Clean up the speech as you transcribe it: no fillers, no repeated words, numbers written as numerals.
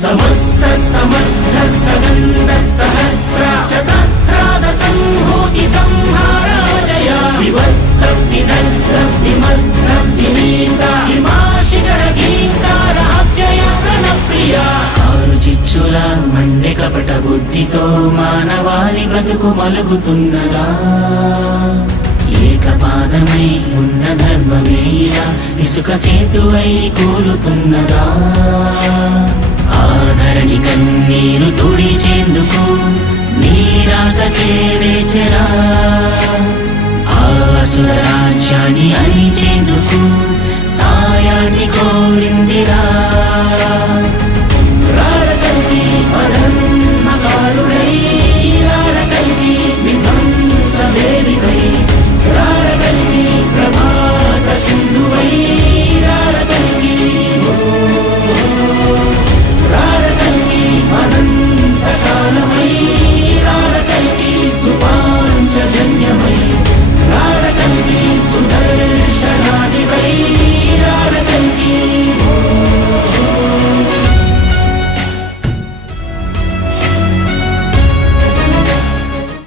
సమస్త సమర్థ సగంధ సహస్ర శతక్రాద సంహూతి సంహారాజయ వివర్త విదగ్ధ విమర్ధ వినీత హిమాశిఖర గీంకార అవ్యయ ప్రణప్రియ ఆరు చిచ్చుల మండె కపట బుద్ధితో మానవాళి బ్రతుకు మలుగుతున్నదా ఏకపాదమై ఉన్న ధర్మమే ఇలా ఇసుక సేతువై కూలుతున్నదా ఆధరణి కన్నీరు తుడిచేందుకు నీరాకకే వేచరా ఆసుర రాజ్యాన్ని అణిచేందుకు సాయాన్ని